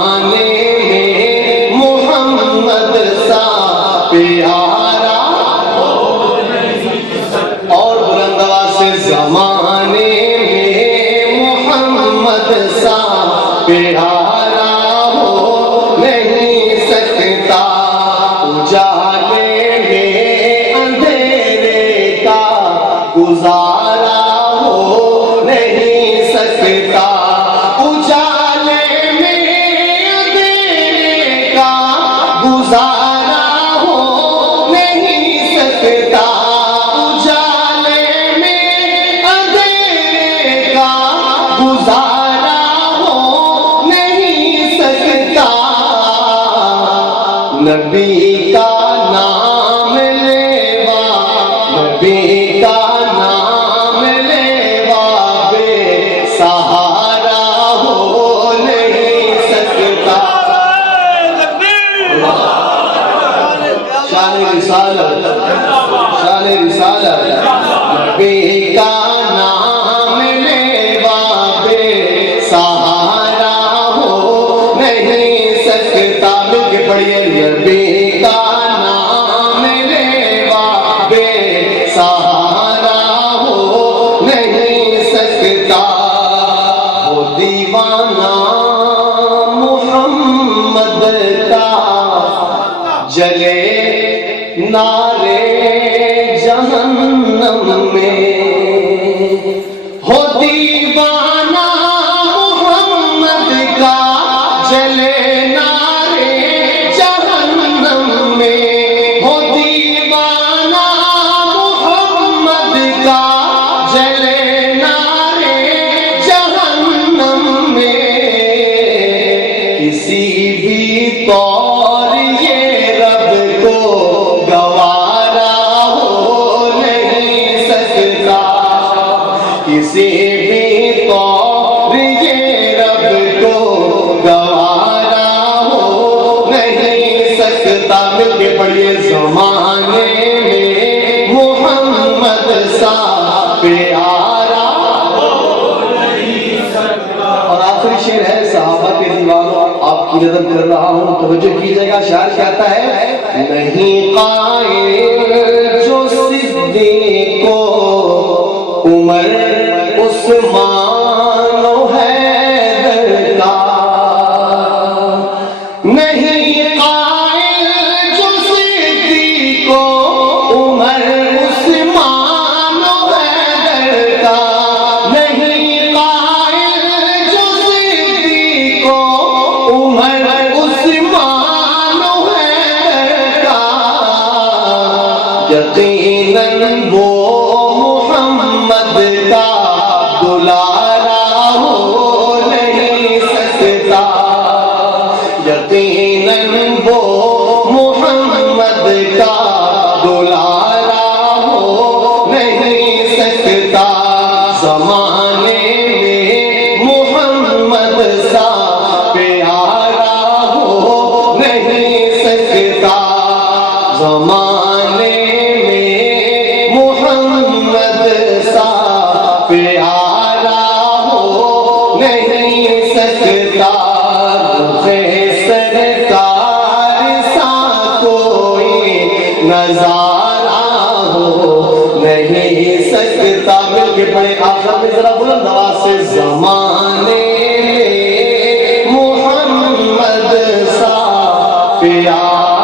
آنے میں محمد سا پیارا اور بلند آواز سے زمانے میں محمد سا پیارا ہو نہیں سکتا اجالے میں اندھیرے کا گزارا ہو نہیں سکتا اجالے میں اندھیرے کا گزارا ہو نہیں سکتا اجالے میں اندھیرے کا گزارا ہو نہیں سکتا نبی کا نام لیوا نبی کا نام لیوا بے سہارا ہو نہیں سکتا شان رسالت شان رسالت نبی کا نام لیوا بے سہارا ہو نہیں سکتا مل کے پڑھیے نبی کا نام لیوا بے سہارا ہو نہیں سکتا وہ دیوانہ محمد کا جلے نارے جہنم میں ہو دیوانہ محمد کا جلے نارے جہنم میں ہو دیوانہ محمد کا جلے نارے جہنم میں کسی بھی طور یہ رب کو گوارا ہو نہیں سکتا کسی بھی طور یہ رب کو گوارا ہو نہیں سکتا مل کے پڑھیے زمانے میں محمد سا پیارا ہو نہیں سکتا اور آخری شعر ہے صحابہ کے دیوانوں آپ کی نظر کر رہا ہوں توجہ کیجئے گا شاعر کہتا ہے نہیں قائل جو صدیق کو عمر عثمان و حیدر کا نہیں قائل جو صدیق کو عمر عثمان و حیدر کا نہیں قائل جو صدیق کو عمر عثمان و حیدر کا یقیناً وہ محمد کا دلارا ہو نہیں سکتا یقیناً وہ محمد کا دلارا ہو نہیں سکتا زمانے میں محمد سا پیارا ہو نہیں سکتا زمانے میں محمد سا پیارا ہو نہیں سکتا سرکار سا کوئی نظارہ ہو نہیں سکتا مل کے پڑھے آخر میں ذرا بلند آواز سے زمانے میں محمد سا پیارا